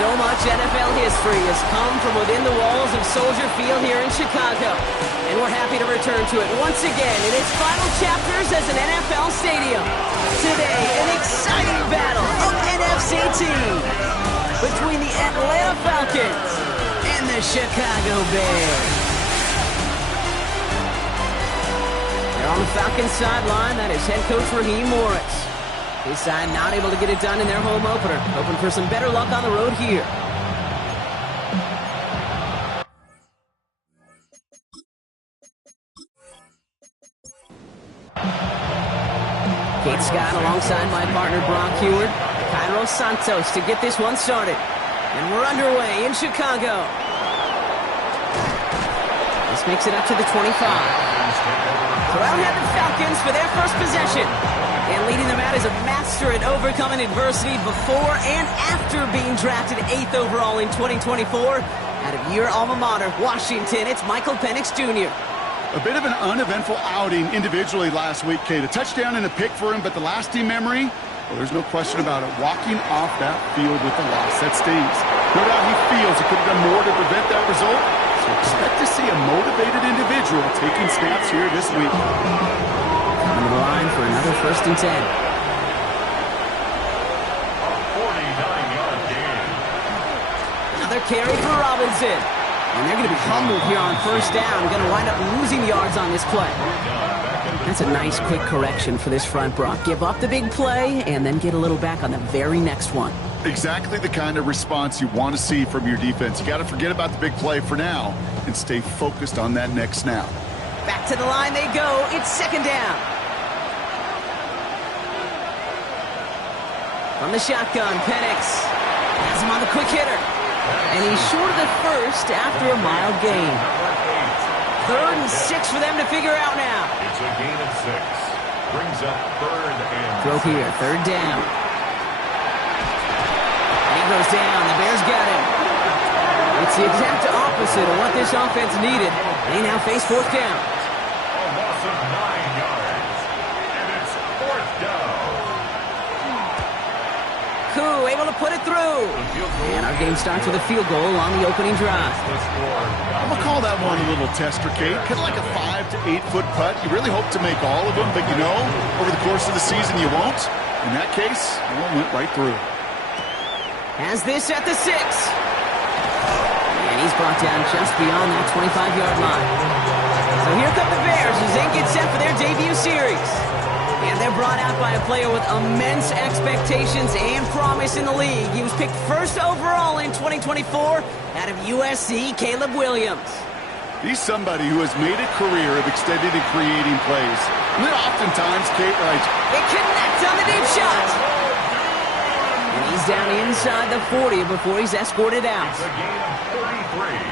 So much NFL history has come from within the walls of Soldier Field here in Chicago. And we're happy to return to it once again in its final chapters as an NFL stadium. Today, an exciting battle of NFC teams between the Atlanta Falcons and the Chicago Bears. They're on the Falcons sideline. That is head coach Raheem Morris. His side not able to get it done in their home opener. Hoping for some better luck on the road here. Kate Scott alongside my partner Brock Heward. Cairo Santos to get this one started. And we're underway in Chicago. This makes it up to the 25. Brown had the Falcons for their first possession. And leading them out is a master at overcoming adversity before and after being drafted 8th overall in 2024. Out of your alma mater, Washington, it's Michael Penix Jr. A bit of an uneventful outing individually last week, Kate. A touchdown and a pick for him, but the lasting memory, well, there's no question about it. Walking off that field with a loss, that stings. No doubt he feels he could have done more to prevent that result. So expect to see a motivated individual taking snaps here this week. Coming to the line for another 1st and 10. A 49-yard gain. Another carry for Robinson. And they're going to be humbled here on 1st down. Going to wind up losing yards on this play. That's a nice quick correction for this front, Brock. Give up the big play and then get a little back on the very next one. Exactly the kind of response you want to see from your defense. You got to forget about the big play for now and stay focused on that next snap. Back to the line they go. It's 2nd down. From the shotgun, Penix has him on the quick hitter. And he's short of the first after a mild gain. 3rd and 6 for them to figure out now. It's a gain of 6. Brings up 3rd and Throw here, 3rd down. And he goes down. The Bears got him. It's the exact opposite of what this offense needed. They now face 4th down. a loss of 9 yards. And it's 4th down. Koo able to put it through. And our game starts with a field goal on the opening drive. I'm going to call that one a little tester, Kate. Kind of like a 5 to 8 foot putt. You really hope to make all of them, but you know, over the course of the season you won't. In that case, one went right through. Has this at the 6. And he's brought down just beyond that 25-yard line. So here come the Bears as they get set for their debut series. And they're brought out by a player with immense expectations and promise in the league. He was picked 1st overall in 2024 out of USC, Caleb Williams. He's somebody who has made a career of extending and creating plays. And then oftentimes, Kate, right? They connect on the deep shot. And he's down inside the 40 before he's escorted out. It's a gain of 33.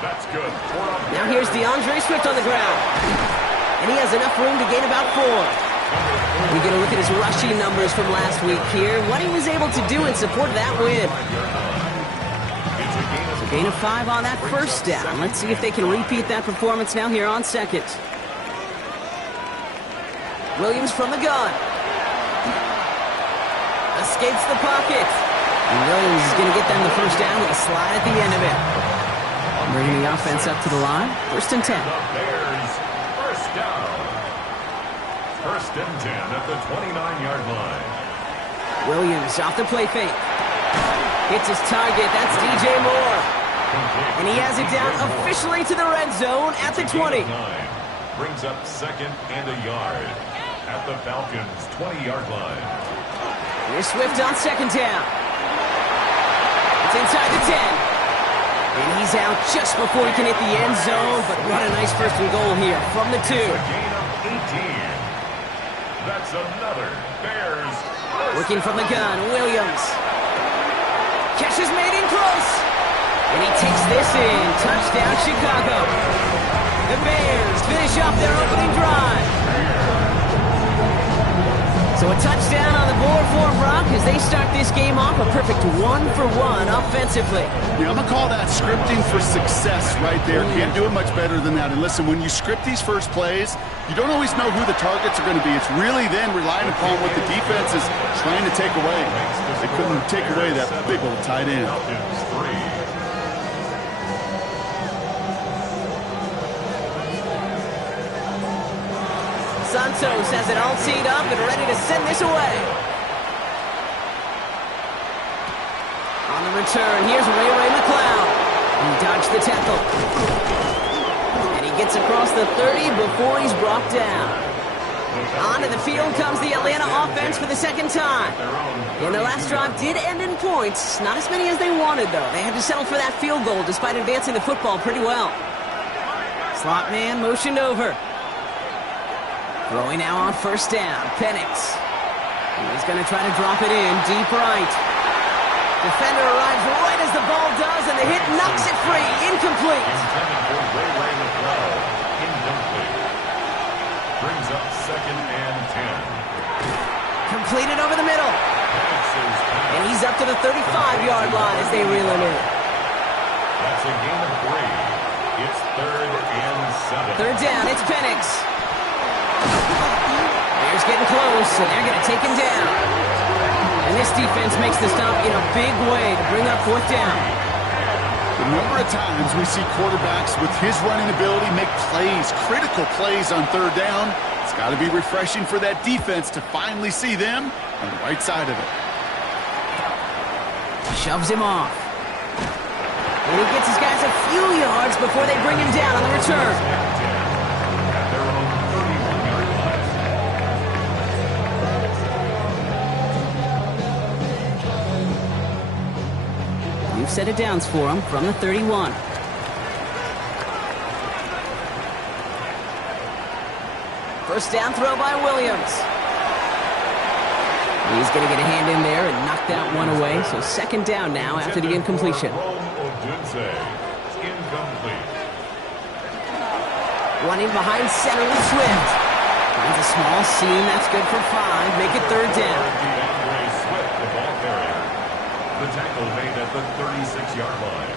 That's good. Now here's DeAndre Swift on the ground. And he has enough room to gain about 4. We get a look at his rushing numbers from last week here. What he was able to do in support of that win. It's a gain of 5 on that 1st down. Let's see if they can repeat that performance now here on 2nd. Williams from the gun. Escapes the pocket. And Williams is going to get them the 1st down with a slide at the end of it. Bringing the offense up to the line. 1st and 10. The Bears, 1st down. 1st and 10 at the 29-yard line. Williams off the play fake. Hits his target. That's DJ Moore. And he has it down officially to the red zone at the 20. Brings up 2nd and a yard at the Falcons' 20-yard line. Here's Swift on 2nd down. It's inside the 10. And he's out just before he can hit the end zone. But what a nice 1st and goal here from the 2. A gain of 18. That's another Bears. Working from the gun, Williams. Catch is made in close. And he takes this in. Touchdown, Chicago. The Bears finish off their opening drive. So a touchdown on the board for Brock as they start this game off a perfect 1-for-1 offensively. Yeah, I'm going to call that scripting for success right there. Can't do it much better than that. And listen, when you script these first plays, you don't always know who the targets are going to be. It's really then relying upon what the defense is trying to take away. They couldn't take away that big old tight end. Santos has it all teed up and ready to send this away. On the return, here's Ray McCloud. He dodged the tackle. And he gets across the 30 before he's brought down. Onto the field comes the Atlanta offense for the second time. And the last drive did end in points. Not as many as they wanted, though. They had to settle for that field goal despite advancing the football pretty well. Slot man motioned over. Throwing now on first down, Penix. He's going to try to drop it in, deep right. Defender arrives right as the ball does, and the hit knocks it free, incomplete. Intended for Ray McCloud, incomplete. Brings up 2nd and 10. Completed over the middle. And he's up to the 35-yard line as they reel him in. That's a gain of 3. It's 3rd and 7. Third down, it's Penix. Bears getting close, and they're going to take him down. And this defense makes the stop in a big way to bring up 4th down. The number of times we see quarterbacks with his running ability make plays, critical plays on 3rd down, it's got to be refreshing for that defense to finally see them on the right side of it. Shoves him off. And he gets his guys a few yards before they bring him down on the return. Set of downs for him from the 31. First down throw by Williams. He's going to get a hand in there and knock that one away. So 2nd down now after the incompletion. Running behind center with Swift. Finds a small seam. That's good for 5. Make it 3rd down. The tackle made at the 36-yard line.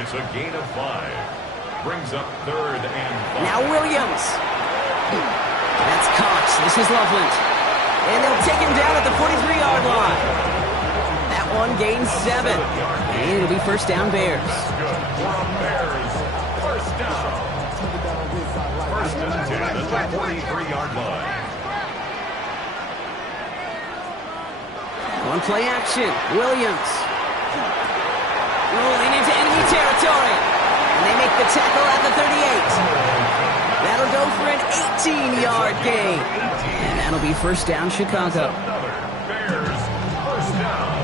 It's a gain of 5. Brings up 3rd and 5. Now Williams. That's Cox. This is Loveland. And they'll take him down at the 43-yard line. That one gains 7. And it'll be first down Bears. That's good for a Bears. First down. 1st and 10 at the 43-yard line. One play action. Williams. Rolling into enemy territory. And they make the tackle at the 38. That'll go for an 18-yard gain. And that'll be first down Chicago. Another Bears first down.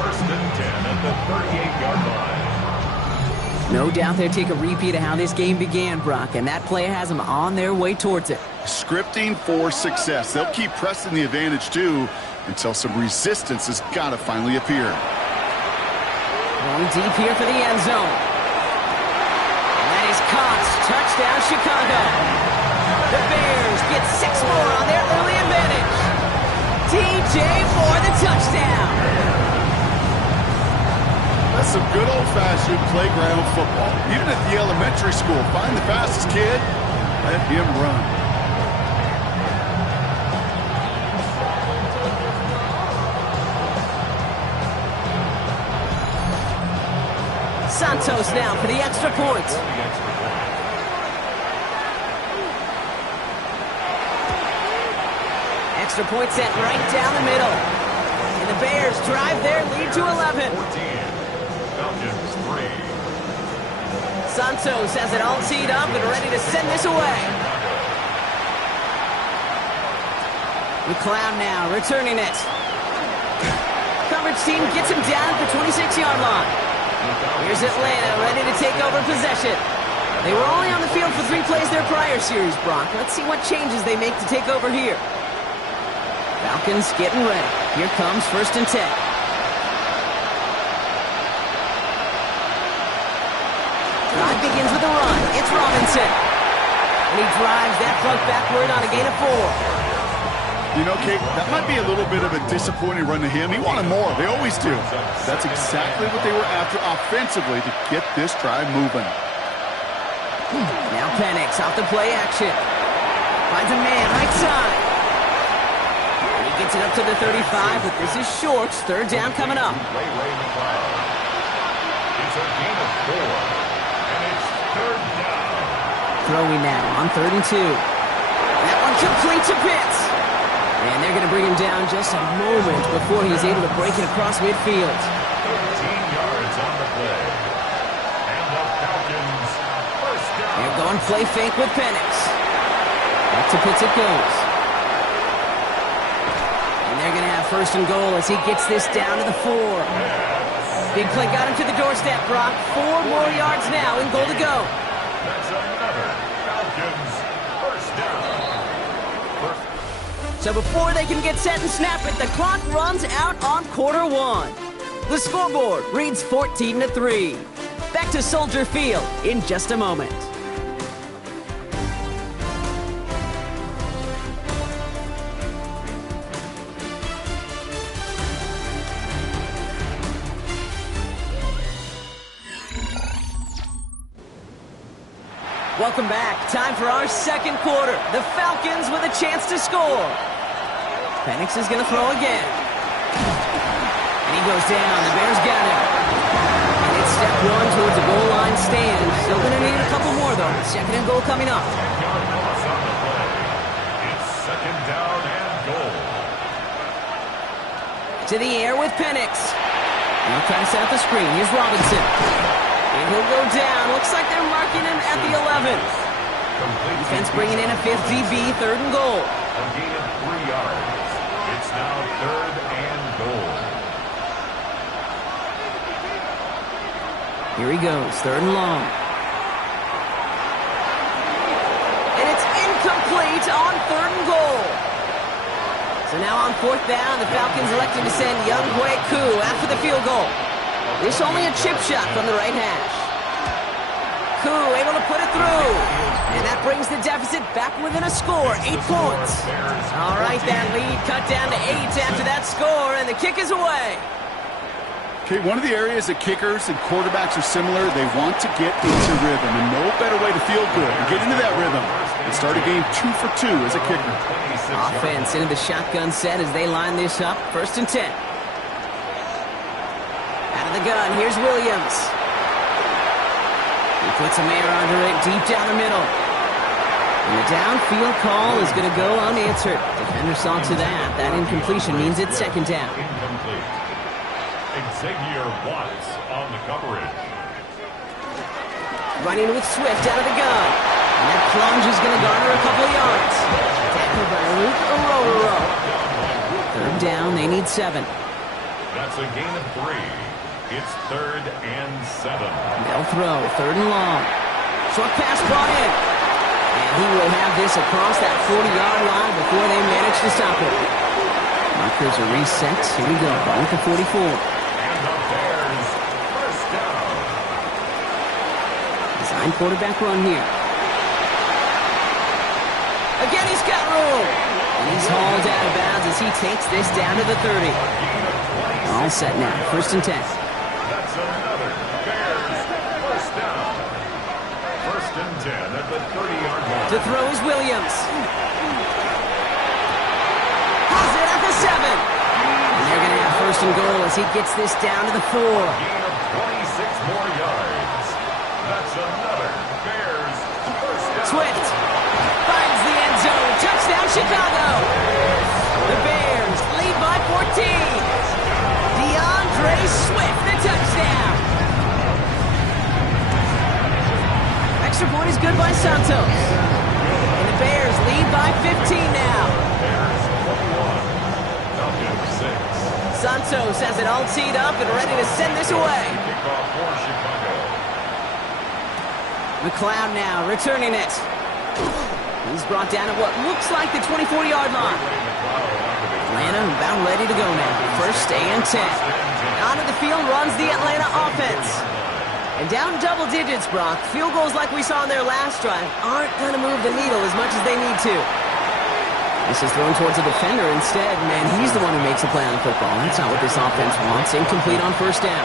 1st and 10 at the 38-yard line. No doubt they'll take a repeat of how this game began, Brock. And that play has them on their way towards it. Scripting for success. They'll keep pressing the advantage, too, until some resistance has got to finally appear. Going deep here for the end zone. And that is Cox. Touchdown, Chicago. The Bears get 6 more on their early advantage. DJ for the touchdown. That's some good old-fashioned playground football. Even at the elementary school, find the fastest kid, let him run. Santos now for the extra point. Extra point sent right down the middle. And the Bears drive their lead to 11. Falcons 3. Santos has it all teed up and ready to send this away. McCloud now returning it. Coverage team gets him down at the 26-yard line. Here's Atlanta ready to take over possession. They were only on the field for 3 plays their prior series, Brock. Let's see what changes they make to take over here. Falcons getting ready. Here comes 1st and 10. Drive begins with a run. It's Robinson. And he drives that plug backward on a gain of 4. You know, Kate, that might be a little bit of a disappointing run to him. He wanted more. They always do. That's exactly what they were after offensively to get this drive moving. Now Penix off the play action. Finds a man right side. And he gets it up to the 35, but this is short. Third down coming up. It's a gain of 4, and it's third down. Throwing now on 3rd and 2. That one complete to Pitts. And they're going to bring him down just a moment before he's able to break it across midfield. 13 yards on the play. And the Falcons first down. They're going play fake with Penix. Back to Pitts it goes. And they're going to have 1st and goal as he gets this down to the 4. Big play got him to the doorstep, Brock. 4 more yards now and goal to go. That's another Falcons first down. So before they can get set and snap it, the clock runs out on quarter 1. The scoreboard reads 14-3. Back to Soldier Field in just a moment. Welcome back. Time for our second quarter. The Falcons with a chance to score. Penix is going to throw again. And he goes down. The Bears got him. And it's step 1 towards the goal line stand. Still going to need a couple more, though. 2nd and goal coming up. It's 2nd down and goal. To the air with Penix. And he'll try to set up the screen. Here's Robinson. And he'll go down. Looks like they're marking him at the 11. Defense bringing in a 5th DB, 3rd and goal. A gain of 3 yards. It's now 3rd and goal. Here he goes, 3rd and long. And it's incomplete on 3rd and goal. So now on 4th down, the Falcons electing to send Younghoe Koo after the field goal. This only a chip shot from the right hash. Koo able to put it through. And that brings the deficit back within a score, 8 points. All right, that lead cut down to 8 after that score, and the kick is away. Okay, one of the areas that kickers and quarterbacks are similar, they want to get into rhythm, and no better way to feel good and get into that rhythm than start a game 2 for 2 as a kicker. Offense into the shotgun set as they line this up, 1st and 10. Out of the gun, here's Williams. He puts a man under it deep down the middle. And the downfield call is going to go unanswered. Defender saw to that. That incompletion means it's 2nd down. Incomplete. Xavier Watts on the coverage. Running with Swift out of the gun. And that plunge is going to garner a couple of yards. Tackled by Luke Ororo. 3rd down, they need 7. That's a gain of 3. It's 3rd and 7. They'll throw, 3rd and long. Short pass brought in. And he will have this across that 40-yard line before they manage to stop it. Markers are reset. Here we go, ball at the 44. And the Bears first down. Design quarterback run here. Again, he's got room. And he's hauled out of bounds as he takes this down to the 30. All set now, 1st and 10. That's another Bears first down. 1st and 10 at the 30-yard line. To throw is Williams. Has it at the 7. And they're going to have 1st and goal as he gets this down to the 4. Gain of 26 more yards. That's another Bears first down. Swift finds the end zone. Touchdown, Chicago. The Bears lead by 14. DeAndre Swift, the touchdown. Extra point is good by Santos. And the Bears lead by 15 now. Bears 41. Falcons 6. Santos has it all teed up and ready to send this away. Kickoff for Chicago. McLeod now returning it. He's brought down at what looks like the 24-yard line. Atlanta about ready to go now. 1st and 10. Onto the field runs the Atlanta offense. And down double digits, Brock. Field goals like we saw in their last drive aren't going to move the needle as much as they need to. This is thrown towards a defender instead. Man, he's the one who makes a play on the football. That's not what this offense wants. Incomplete on first down.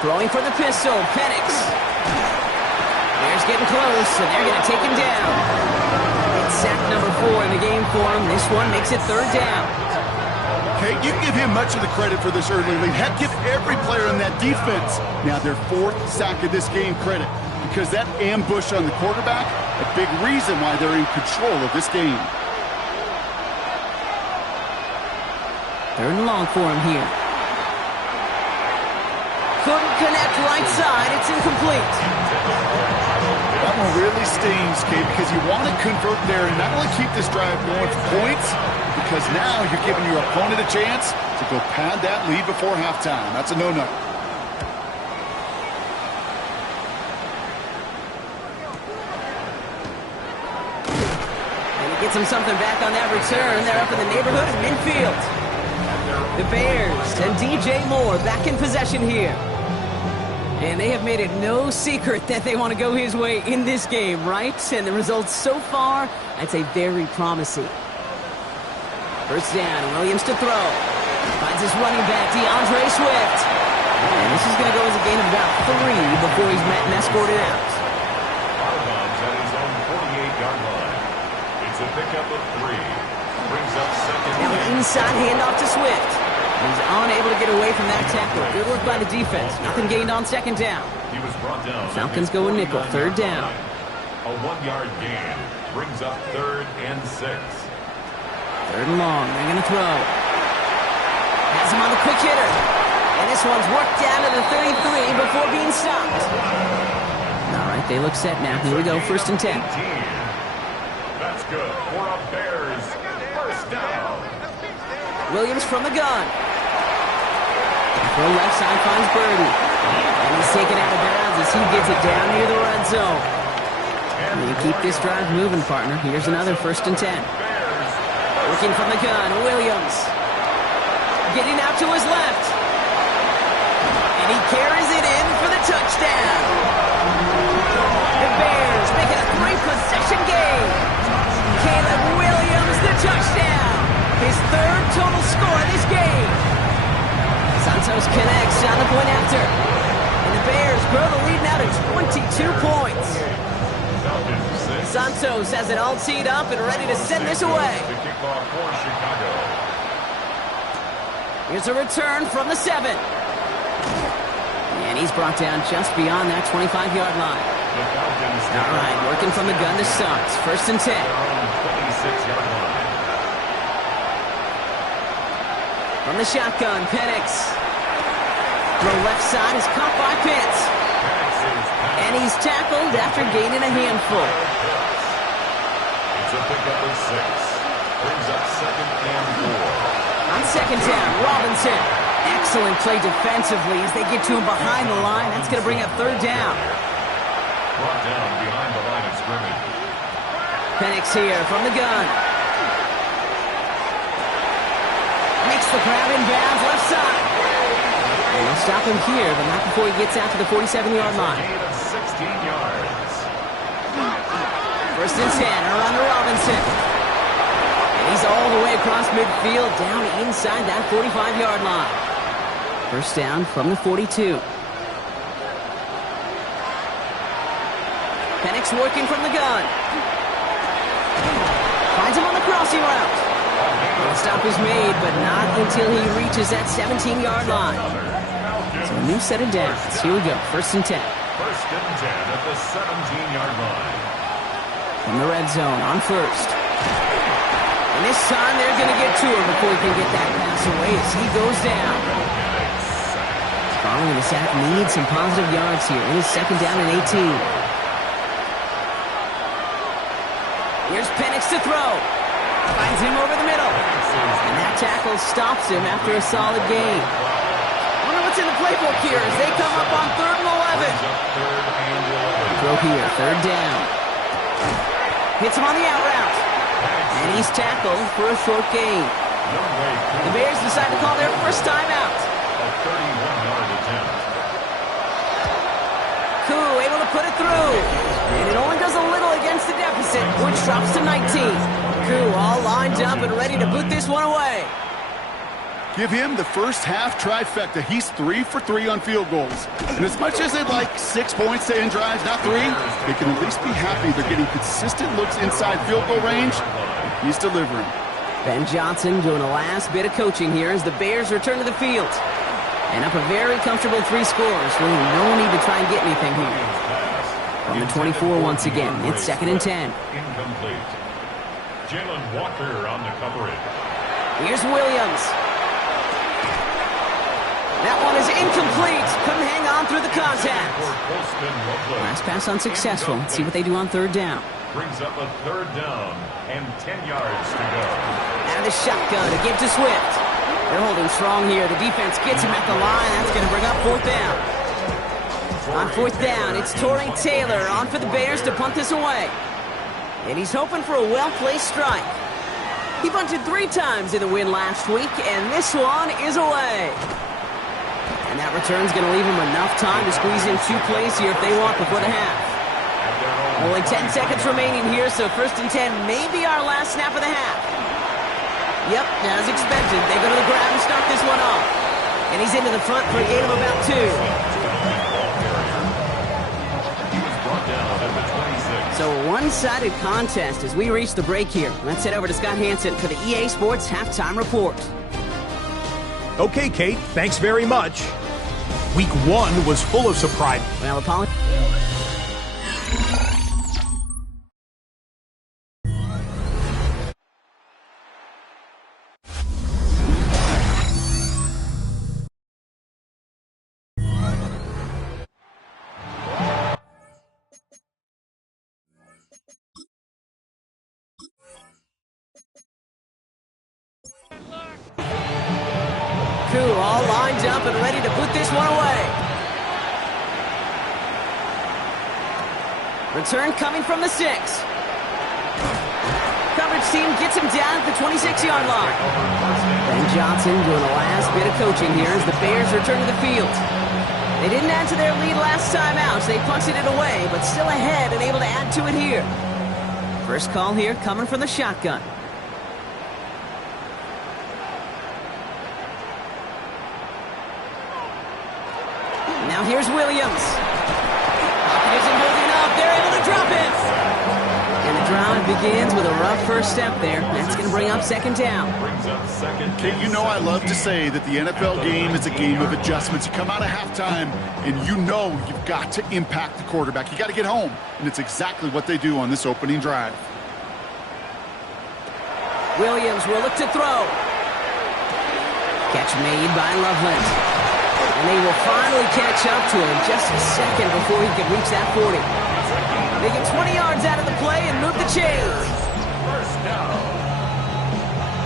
Throwing for the pistol, Penix. Bears getting close, and they're going to take him down. It's sack number 4 in the game for him. This one makes it third down. Okay, you give him much of the credit for this early lead. Heck, give every player in that defense now their 4th sack of this game credit, because that ambush on the quarterback, a big reason why they're in control of this game. Third and long for him here. Couldn't connect right side. It's incomplete. That one really stings, Kate, because you want to convert there and not only keep this drive going for points, because now you're giving your opponent a chance to go pad that lead before halftime. That's a no-no. And he gets him something back on that return. They're up in the neighborhood of midfield. The Bears and DJ Moore back in possession here. And they have made it no secret that they want to go his way in this game, right? And the results so far, I'd say very promising. First down, Williams to throw. Finds his running back, DeAndre Swift. And this is going to go as a gain of about 3 before he's met and escorted out. Argon's at his own 48-yard line. It's a pickup of 3. Brings up second. Now an inside handoff to Swift. He's unable to get away from that tackle. Good work by the defense. Nothing gained on second down. He was brought down. Falcons go a nickel. Third down. A 1-yard gain brings up 3rd and 6. Third and long. They're going to throw. Has him on the quick hitter. And this one's worked down to the 33 before being stopped. All right, they look set now. Here we go. First and 10. That's good for a Bears first down. Williams from the gun. Throw left side finds Birdie. And he's taken out of bounds as he gets it down near the red zone. And you keep this drive moving, partner. Here's another first and 10. Working from the gun, Williams. Getting out to his left. And he carries it in for the touchdown. The Bears make it a 3-possession game. Caleb Williams, the touchdown. His 3rd total score of this game. Santos connects on the point after. And the Bears grow the lead now to 22 points. Santos has it all teed up and ready to send this away. Here's a return from the 7. And he's brought down just beyond that 25-yard line. All right, working from the gun to Suggs. First and 10. From the shotgun, Penix. Throw left side is caught by Pitts. And he's tackled after gaining a handful. It's a pickup of 6. Brings up 2nd and 4. On second down, Robinson. Excellent play defensively as they get to him behind the line. That's going to bring up 3rd down. Brought down behind the line of scrimmage. Penix here from the gun. Makes the grab in bounds left side. And they'll stop him here, but not before he gets out to the 47-yard line. 16 yards. First and 10, around to Robinson. And he's all the way across midfield, down inside that 45-yard line. First down from the 42. Penix working from the gun. Finds him on the crossing route. The stop is made, but not until he reaches that 17-yard line. So a new set of downs. Here we go. First and 10. First and 10 at the 17-yard line. From the red zone on first. And this time they're going to get to him before he can get that pass away as he goes down. Following the sack needs some positive yards here. It is second down and 18. Here's Penix to throw. Finds him over the middle. And that tackle stops him after a solid gain. Wonder what's in the playbook here as they come up on 3rd and 11. Throw here, 3rd down. Hits him on the out route. And he's tackled for a short gain. The Bears decide to call their first timeout. A 31-yard attempt. Koo able to put it through. And it only does a little against extends the deficit, which drops to 19. Koo all lined up and ready to boot this one away. Give him the first half trifecta. He's 3 for 3 on field goals. And as much as they'd like 6 points to end drives, not 3, they can at least be happy they're getting consistent looks inside field goal range. He's delivering. Ben Johnson doing a last bit of coaching here as the Bears return to the field. And up a very comfortable 3 scores. Really no need to try and get anything here. From the 24 once again, it's 2nd and 10. Incomplete. Jalen Walker on the coverage. Here's Williams. That one is incomplete. Couldn't hang on through the contact. Last pass unsuccessful. Let's see what they do on 3rd down. Brings up a 3rd down and 10 yards to go. Out of the shotgun to give to Swift. They're holding strong here. The defense gets him at the line. That's going to bring up 4th down. On 4th down, it's Tory Taylor on for the Bears to punt this away. And he's hoping for a well-placed strike. He bunted 3 times in the win last week, and this one is away. And that return's going to leave them enough time to squeeze in 2 plays here if they want before the half. Only 10 seconds remaining here, so 1st and 10 may be our last snap of the half. Yep, as expected, they go to the ground and start this one off. And he's into the front for a gain of about 2. So a one-sided contest as we reach the break here. Let's head over to Scott Hansen for the EA Sports Halftime Report. Okay, Kate, thanks very much. Week 1 was full of surprise. Well, apologies. All lined up and ready to put this one away. Return coming from the 6. Coverage team gets him down at the 26-yard line. Ben Johnson doing the last bit of coaching here as the Bears return to the field. They didn't add to their lead last time out, so they punted it away, but still ahead and able to add to it here. First call here coming from the shotgun. Now here's Williams. Pocket isn't holding up. They're able to drop it. And the drive begins with a rough first step there. That's going to bring up 2nd down. Kate, you know I love to say that the NFL game is a game of adjustments. You come out of halftime, and you know you've got to impact the quarterback. You got to get home, and it's exactly what they do on this opening drive. Williams will look to throw. Catch made by Loveland. And they will finally catch up to him just a second before he can reach that 40. They get 20 yards out of the play and move the chains. First down.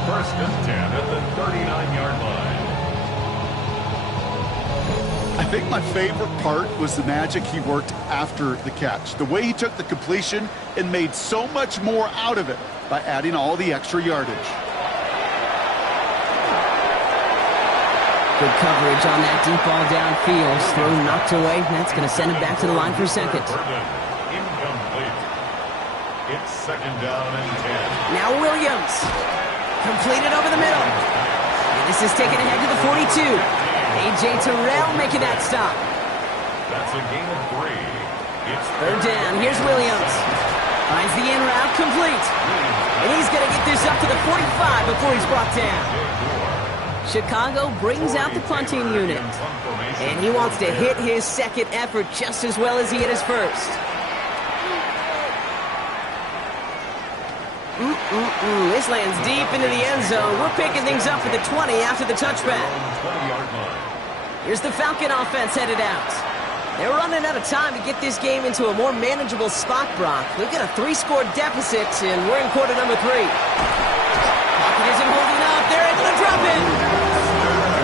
1st and 10 at the 39-yard line. I think my favorite part was the magic he worked after the catch. The way he took the completion and made so much more out of it by adding all the extra yardage. Good coverage on that deep ball downfield. Throw knocked away. That's going to send him back to the line for 2nd. Incomplete. It's 2nd down and 10. Now Williams. Completed over the middle. And this is taken ahead to the 42. A.J. Terrell making that stop. That's a gain of 3. It's 3rd down. Here's Williams. Finds the in route complete. And he's going to get this up to the 45 before he's brought down. Chicago brings out the punting unit. And he wants to hit his 2nd effort just as well as he hit his 1st. This lands deep into the end zone. We're picking things up at the 20 after the touchback. Here's the Falcon offense headed out. They're running out of time to get this game into a more manageable spot, Brock. We've got a 3-score deficit, and we're in quarter number 3. Pocket isn't holding up. They're able to drop it.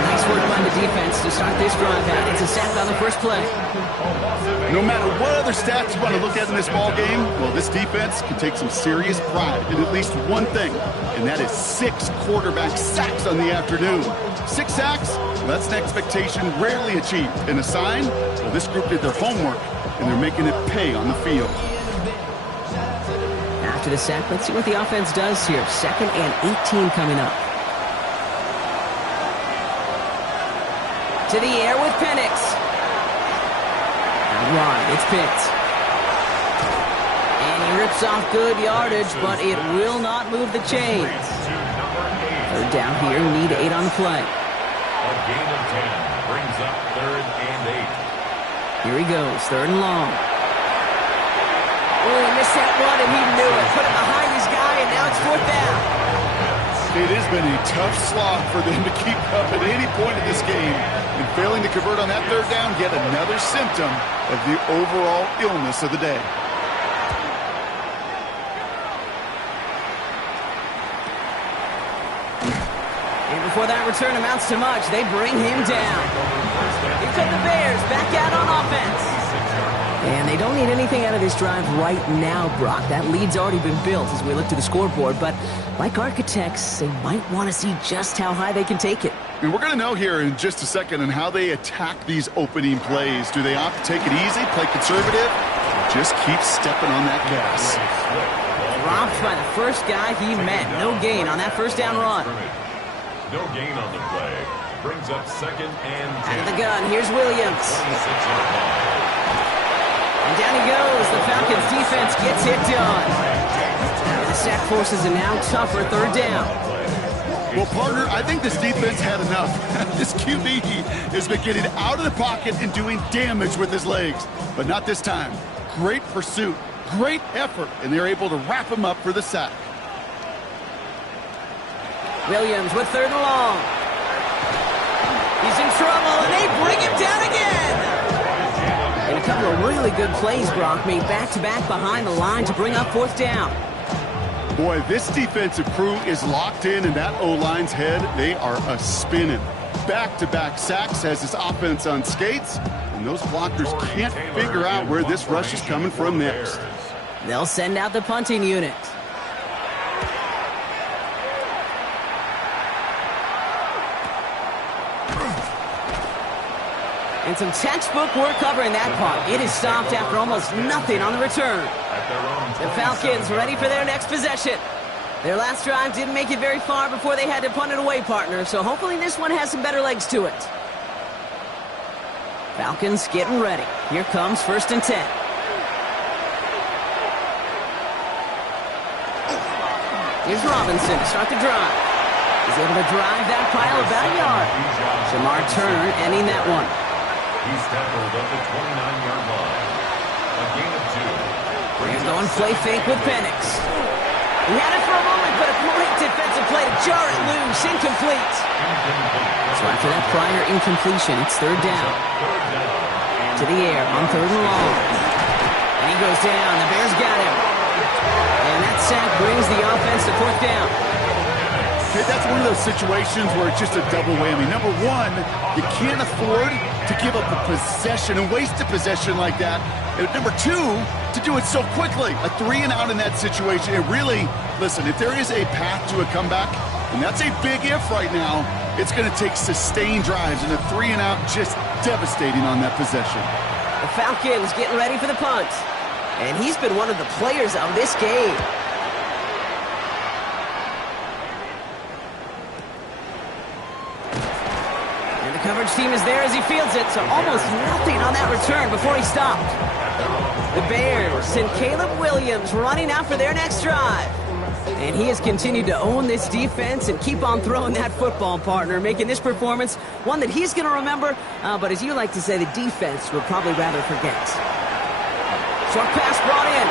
Nice work by the defense to start this drive out. It's a sack on the first play. No matter what other stats you want to look at in this ball game, well, this defense can take some serious pride in at least one thing, and that is 6 quarterback sacks on the afternoon. 6 sacks, well, that's an expectation rarely achieved. And a sign, well, this group did their homework, and they're making it pay on the field. after the sack. Let's see what the offense does here. 2nd and 18 coming up. To the air with Penix. Out wide, it's picked. And he rips off good yardage, but it will not move the chains. 3rd down here, need 8 on the play. A gain of 10 brings up 3rd and 8. Here he goes, 3rd and long. Oh, he missed that one, and he knew it. Put it behind his guy, and now it's 4th down. It has been a tough slog for them to keep up at any point in this game. And failing to convert on that 3rd down, yet another symptom of the overall illness of the day. And before that return amounts to much, they bring him down. Here come the Bears, back out on offense. And they don't need anything out of this drive right now, Brock. That lead's already been built as we look to the scoreboard. But like architects, they might want to see just how high they can take it. And we're going to know here in just a second on how they attack these opening plays. Do they opt to take it easy, play conservative, or just keep stepping on that gas? Dropped by the first guy he met. No gain on that 1st down run. No gain on the play. Brings up 2nd and 10. Out of the gun, here's Williams. 26-yard line. And down he goes. The Falcons defense gets it done. And the sack forces a now tougher 3rd down. Well, partner, I think this defense had enough. This QB has been getting out of the pocket and doing damage with his legs. But not this time. Great pursuit, great effort, and they're able to wrap him up for the sack. Williams with 3rd and long. He's in trouble, and they bring him down again. And a couple of really good plays, Brock, made back-to-back behind the line to bring up 4th down. Boy, this defensive crew is locked in that O-line's head. They are a-spinning. Back-to-back sacks has his offense on skates, and those blockers can't figure out where this rush is coming from next. They'll send out the punting unit. And some textbook work covering that punt. It is stopped after almost nothing on the return. The Falcons ready for their next possession. Their last drive didn't make it very far before they had to punt it away, partner. So hopefully this one has some better legs to it. Falcons getting ready. Here comes 1st and 10. Here's Robinson to start the drive. He's able to drive that pile about a yard. Jamar Turner ending that one. He's tackled at the 29-yard line. A gain of 2. He's going play fake with Penix. He had it for a moment, but a great defensive play to jar it loose. Incomplete. So after that prior incompletion, it's 3rd down. To the air on 3rd and long. And he goes down. The Bears got him. And that sack brings the offense to 4th down. Okay, that's one of those situations where it's just a double whammy. Number one, you can't afford to give up a possession and waste a possession like that. And number two, to do it so quickly. A 3 and out in that situation. It really, listen, if there is a path to a comeback, and that's a big if right now, it's going to take sustained drives, and a 3 and out just devastating on that possession. The Falcons getting ready for the punt. And he's been one of the players of this game. Coverage team is there as he fields it, so almost nothing on that return before he stopped. The Bears send Caleb Williams running out for their next drive. And he has continued to own this defense and keep on throwing that football, partner, making this performance one that he's going to remember, but as you like to say, the defense would probably rather forget. Short pass brought in.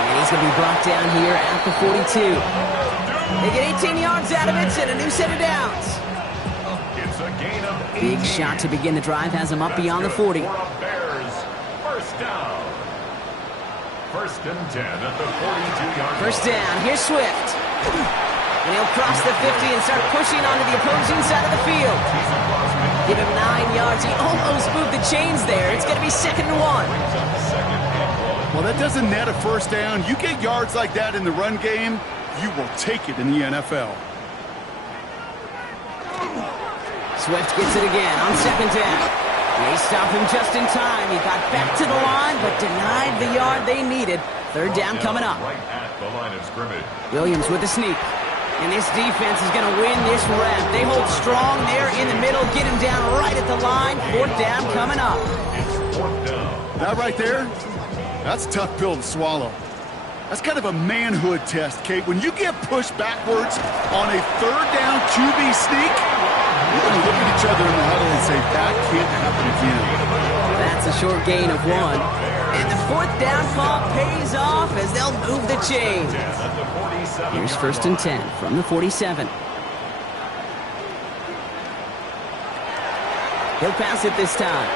And he's going to be brought down here at the 42. They get 18 yards out of it and a new set of downs. Big shot to begin the drive has him up beyond the 40. Bears, 1st down. 1st and 10 at the 42-yard line. 1st down. Here's Swift. And he'll cross the 50 and start pushing onto the opposing side of the field. Give him 9 yards. He almost moved the chains there. It's going to be 2nd and 1. Well, that doesn't net a 1st down. You get yards like that in the run game, you will take it in the NFL. Swift gets it again on 2nd down. They stop him just in time. He got back to the line, but denied the yard they needed. Third down coming up. Right at the line of scrimmage. Williams with the sneak. And this defense is going to win this rep. They hold strong there in the middle, get him down right at the line. Fourth down coming up. It's fourth down. That right there, that's a tough pill to swallow. That's kind of a manhood test, Kate. When you get pushed backwards on a third down QB sneak, you're going to look at each other in the huddle and say, that can't happen again. That's a short gain of 1. And the fourth down call pays off as they'll move the chains. Here's first and 10 from the 47. He'll pass it this time.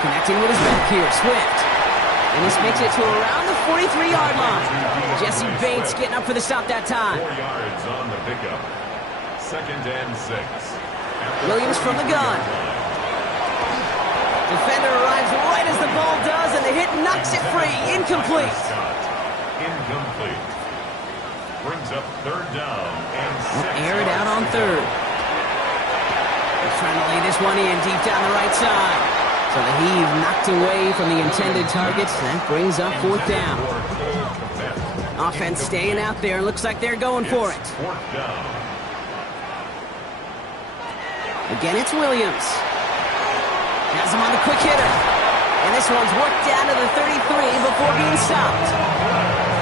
Connecting with his back here, Swift. And this makes it to around the 43-yard line. Jesse Bates getting up for the stop that time. 4 yards on the pickup. Second and 6. Williams from the gun. Defender arrives right as the ball does, and the hit knocks it free. Incomplete. Incomplete. Brings up third down and 6. Air it out on third. He's trying to lay this one in deep down the right side. So the heave knocked away from the intended targets. That brings up fourth down. Offense staying out there. Looks like they're going for it. Fourth down. Again, it's Williams. Has him on the quick hitter. And this one's worked down to the 33 before being stopped.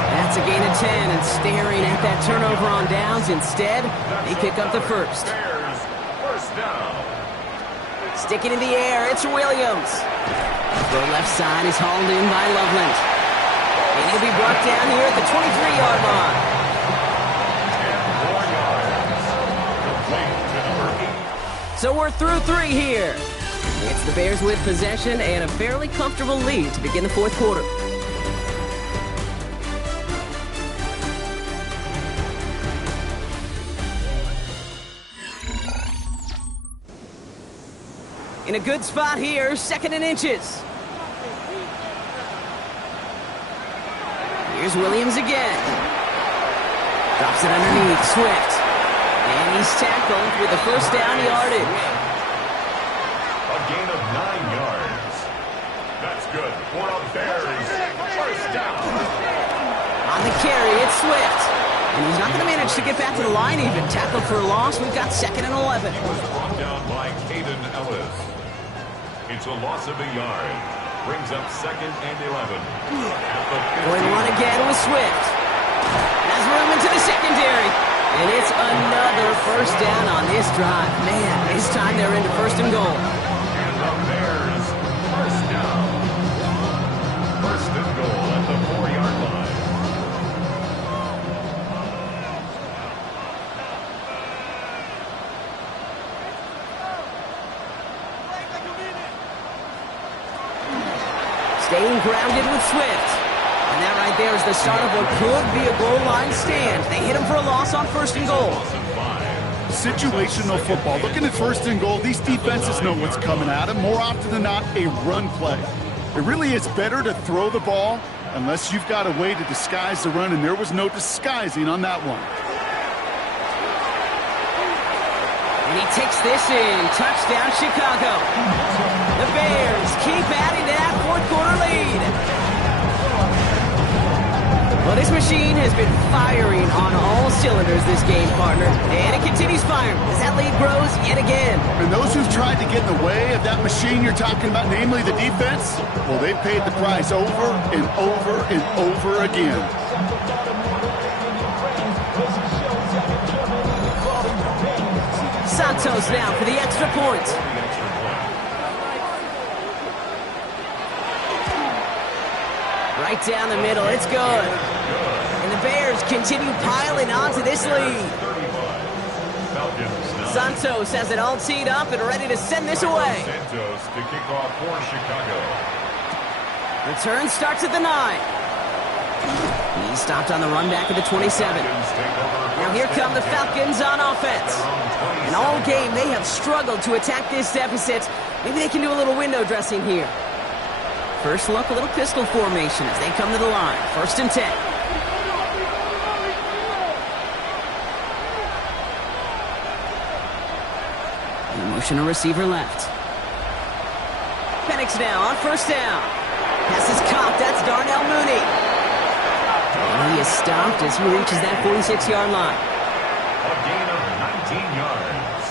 That's a gain of 10, and staring at that turnover on downs. Instead, they pick up the first. Bears, first down. Sticking in the air, it's Williams. The left side is hauled in by Loveland. And he'll be brought down here at the 23-yard line. 4 yards. Complete to number 8. So we're through 3 here. It's the Bears with possession and a fairly comfortable lead to begin the fourth quarter. In a good spot here, second and inches. Here's Williams again. Drops it underneath, Swift. And he's tackled with the first down yardage. A gain of 9 yards. That's good for the Bears. First down. On the carry, it's Swift. And he's not going to manage to get back to the line even. Tackled for a loss. We've got second and 11. He was brought down by Caden Ellis. It's a loss of a yard. Brings up second and 11. At the 15. Going one again with Swift. Has room into the secondary. And it's another first down on this drive. Man, this time they're into first and goal. And the Bears, first down. First and goal at the 4-yard line. Staying grounded with Swift. And that right there is the start of what could be a goal line stand. They hit him for a loss on first and goal. Situational football. Looking at first and goal, these defenses know what's coming at them. More often than not, a run play. It really is better to throw the ball unless you've got a way to disguise the run, and there was no disguising on that one. And he takes this in. Touchdown, Chicago. The Bears keep adding to that fourth quarter lead. Well, this machine has been firing on all cylinders this game, partner. And it continues firing as that lead grows yet again. And those who've tried to get in the way of that machine you're talking about, namely the defense, well, they've paid the price over and over and over again. Santos now for the extra point. Right down the middle, it's good. And the Bears continue piling onto this lead. Santos has it all teed up and ready to send this away. Santos to kick off for Chicago. Return starts at the 9. He stopped on the run back at the 27. Now here come the Falcons on offense. And all game they have struggled to attack this deficit. Maybe they can do a little window dressing here. First look, a little pistol formation as they come to the line. First and 10. In motion, a receiver left. Penix now on first down. Pass is caught. That's Darnell Mooney. He is stopped as he reaches that 46-yard line. A gain of 19 yards.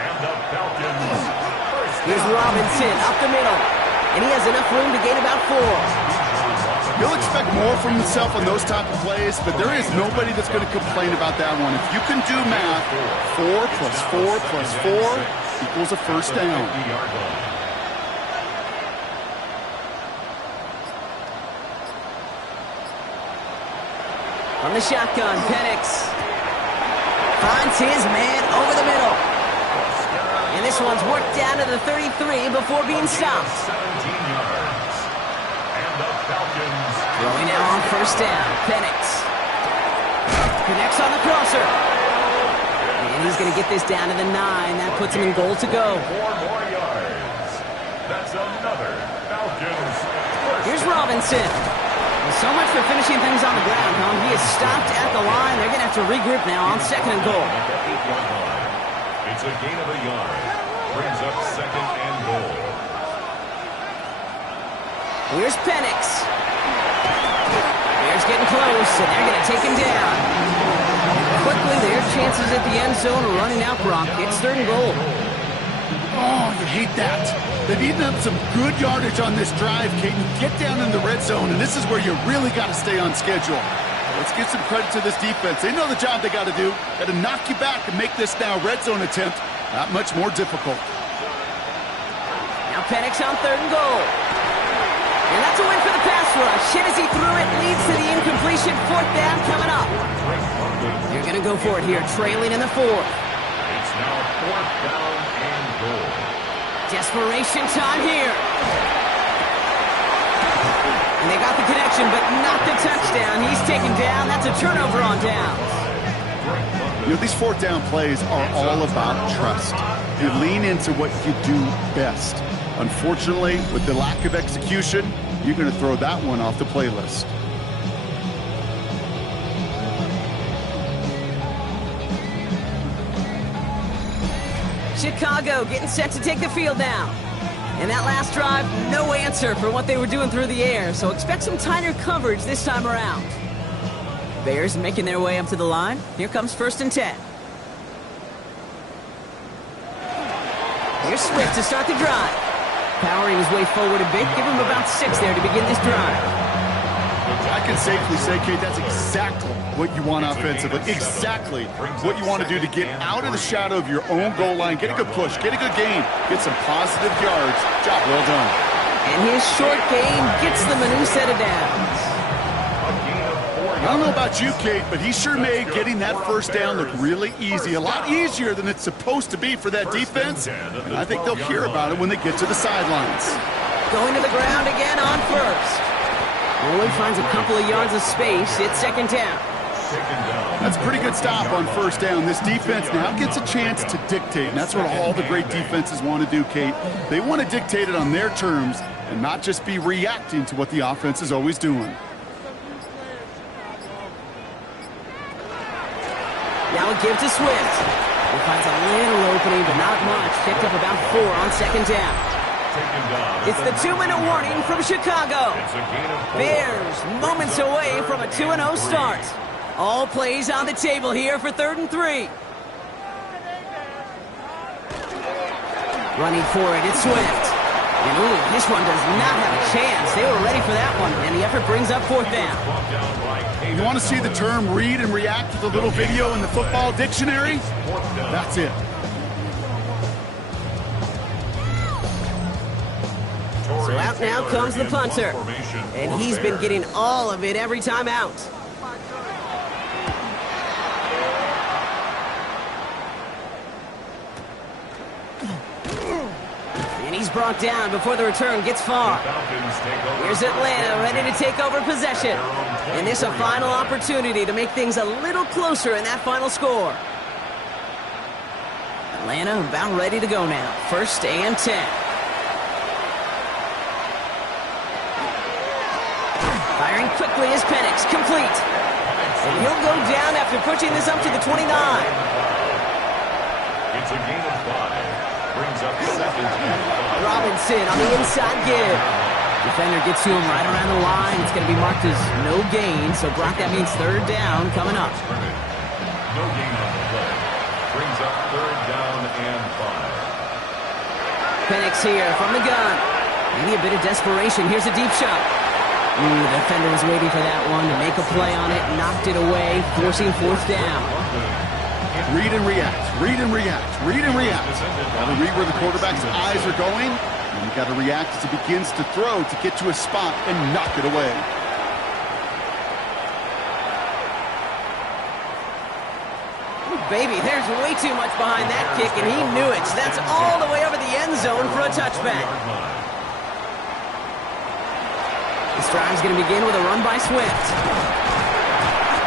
And the Falcons first Here's down. Robinson up the middle. And he has enough room to gain about 4. He'll expect more from himself on those type of plays, but there is nobody that's going to complain about that one. If you can do math, 4 plus 4 plus 4 equals a first down. 50-yard line. On the shotgun, Penix finds his man over the middle. And this one's worked down to the 33 before being stopped. 17 yards. And the Falcons Throwing now on first down, Penix connects on the crosser. And he's going to get this down to the 9. That puts him in goal to go. 4 more yards. That's another Falcons first. Here's Robinson. Well, so much for finishing things on the ground, huh? He is stopped at the line. They're going to have to regroup now on second and goal. At the 8-yard line. It's a gain of a yard. Brings up second and goal. Here's Penix. Bears getting close, and they're going to take him down. Quickly, their chances at the end zone are running out, Brock. It's third and goal. Oh, you hate that. They've eaten up some good yardage on this drive, Caden. Get down in the red zone, and this is where you really got to stay on schedule. Let's give some credit to this defense. They know the job they got to do. Got to knock you back and make this now red zone attempt that much more difficult. Now Penix on third and goal. And that's a win for the pass rush. Hit as he threw it, leads to the incompletion. Fourth down coming up. You're going to go for it here, trailing in the 4th. It's now fourth down and goal. Desperation time here. And they got the connection, but not the touchdown. He's taken down. That's a turnover on downs. You know, these fourth down plays are all about trust. You lean into what you do best. Unfortunately, with the lack of execution, you're going to throw that one off the playlist. Chicago getting set to take the field now. And that last drive, no answer for what they were doing through the air, so expect some tighter coverage this time around. Bears making their way up to the line. Here comes first and 10. Here's Swift to start the drive. Powering his way forward a bit. Give him about 6 there to begin this drive. I can safely say, Kate, that's exactly what you want offensively. Exactly what you want to do to get out of the shadow of your own goal line, get a good push, get a good gain, get some positive yards. Job well done. And his short gain gets them a new set of downs. I don't know about you, Kate, but he sure made getting that first down look really easy. A lot easier than it's supposed to be for that defense. And I think they'll hear about it when they get to the sidelines. Going to the ground again on first. Only finds a couple of yards of space. It's second down. That's a pretty good stop on first down. This defense now gets a chance to dictate, and that's what all the great defenses want to do, Kate. They want to dictate it on their terms and not just be reacting to what the offense is always doing. Now a give to Swift. He finds a little opening, but not much. Picked up about 4 on second down. It's the 2-minute warning from Chicago. Bears moments away from a 2-0 start. All plays on the table here for 3rd and 3. Running for it, it's Swift. And ooh, this one does not have a chance. They were ready for that one, and the effort brings up 4th down. You want to see the term read and react with a little video in the football dictionary? That's it. So out now comes the punter. And he's been getting all of it every time out. And he's brought down before the return gets far. Here's Atlanta ready to take over possession. And this a final opportunity to make things a little closer in that final score. Atlanta about ready to go now. 1st and 10. Firing quickly is Penix, complete. And he'll go down after pushing this up to the 29. It's a gain of 5. Brings up second and 5. Robinson on the inside give. Defender gets to him right around the line. It's going to be marked as no gain. So, Brock, that means third down coming up. No gain on the play. Brings up third down and 5. Penix here from the gun. Maybe a bit of desperation. Here's a deep shot. The defender was waiting for that one to make a play on it. Knocked it away, forcing fourth down. Read and react, read and react, read and react. Got to read where the quarterback's eyes are going, and you got to react as he begins to throw to get to a spot and knock it away. Ooh, baby, there's way too much behind that kick, and he knew it. That's all the way over the end zone for a touchback. This drive's going to begin with a run by Swift.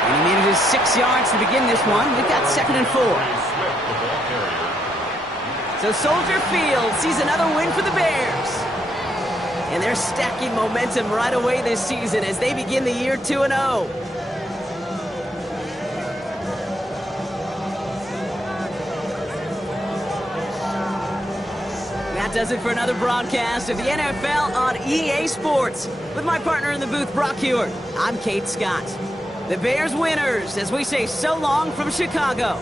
And he made it his 6 yards to begin this one. We've got 2nd and 4. So Soldier Field sees another win for the Bears. And they're stacking momentum right away this season as they begin the year 2-0. That does it for another broadcast of the NFL on EA Sports. With my partner in the booth, Brock Huard, I'm Kate Scott. The Bears winners as we say so long from Chicago.